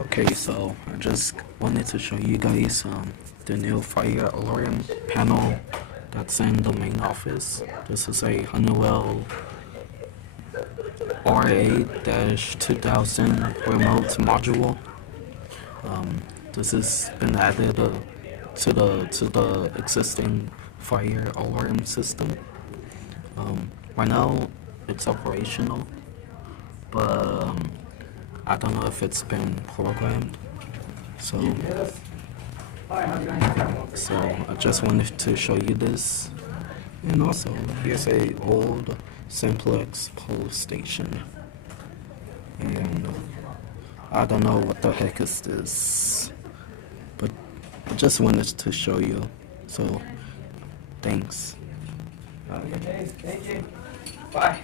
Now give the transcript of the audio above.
Okay, so I just wanted to show you guys the new fire alarm panel that's in the main office. This is a Honeywell RA-2000 remote module. This has been added to the existing fire alarm system. Right now, it's operational, but I don't know if it's been programmed. So I just wanted to show you this. And also, here's a old Simplex pole station. And I don't know what the heck is this, but I just wanted to show you. So, thanks. Okay, thank you. Bye.